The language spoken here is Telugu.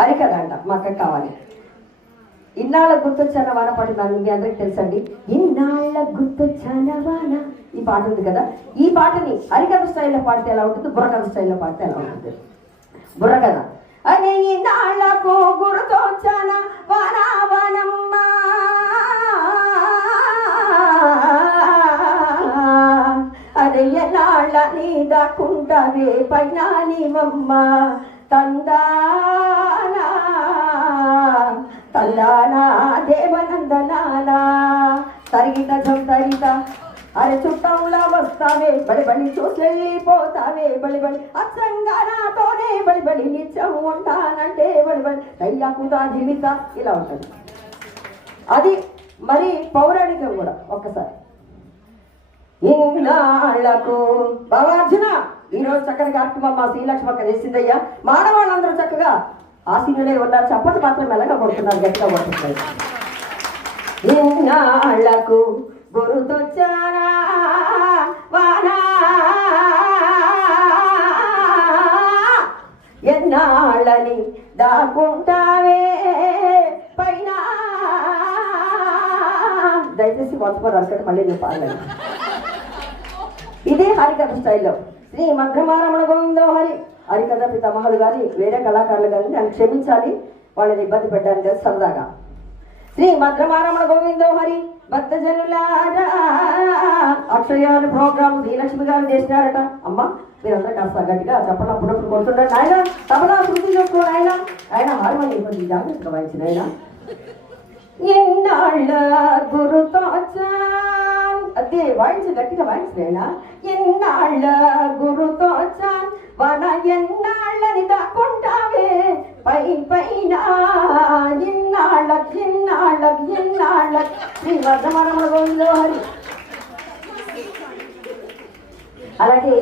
హరికథ అంట మా అక్కకి కావాలి? ఇన్నాళ్ళ గుర్తొచ్చాన వాన పాట మీ అందరికి తెలుసండి? ఇన్నాళ్ళ గుర్తొచ్చాన వాన. ఈ పాట ఉంది కదా? ఈ పాటని హరికథ స్టైల్లో పాడితే ఎలా ఉంటుంది? బుర్రకథ స్టైల్లో పాడితే ఎలా ఉంటుంది? బుర్రకథ. అనే అరే ఎన్నాళ్ళ నీ దాకుంటావే పైన నీవమ్మ తందానా తల్లానా తరిగిత జం అరే చుట్టంలా వస్తావే బడి బడి చూసెళ్ళిపోతావే బడి బడి అచ్చంగా నాతోనే బడి బడి నిత్యం ఉంటానంటే బడి బడి దయ్యాకుదా జీవిత ఇలా ఉంటుంది. అది మరి పౌరాణికం కూడా ఒక్కసారి. ఇన్నాళ్ళకు బాబార్జున ఈరోజు చక్కని కార్యక్రమం మా శ్రీలక్ష్మక్క చేసిందయ్యా. మానవాళ్ళందరూ చక్కగా ఆశీనులే ఉన్నారు. చప్పటి మాత్రం మెల్లగా కొడుతున్నారు గట్టిగా కొడుతున్నారు. ఇన్నాళ్ళకు గురుతొచ్చారా వానా? ఎన్నాళ్ళని దాక్కుంటావే? పైన? దయచేసి మొత్తం అక్కడ మళ్ళీ నేను పాడలేను. ఇదే హరికథ స్టైల్లో. శ్రీ మధ్యమారమణ గోవిందో హరి. హరికథ పితామహులు గారి వేరే కళాకారులు కానీ నన్ను క్షమించాలి. వాళ్ళని ఇబ్బంది పెట్టాను కదా సరదాగా. శ్రీ మధ్యమారమణ గోవిందో హరి భక్తజనులారా. అక్షయాలు ప్రోగ్రామ్ శ్రీలక్ష్మి గారు చేసినారట. అమ్మ మీరందరూ కాస్త గట్టిగా చెప్పడం అప్పుడప్పుడు కొడుతుండండి ఆయన తమలా శృతి చేసుకో ఆయన ఆయన హార్మోని ఇబ్బంది జాగ్రత్త వహించిన ఆయన ఎన్నాళ్ళ గురుతో గట్టిగా వాయించినేనా ఎన్నాళ్ళ గురుతో చాన్ వన ఎన్నాళ్ళని దాక్కుంటావే పై పైన ఇన్నాళ్ళ ఇన్నాళ్ళ ఇన్నాళ్ళ శ్రీ వర్ధమరమణ గోవిందో హరి అలాగే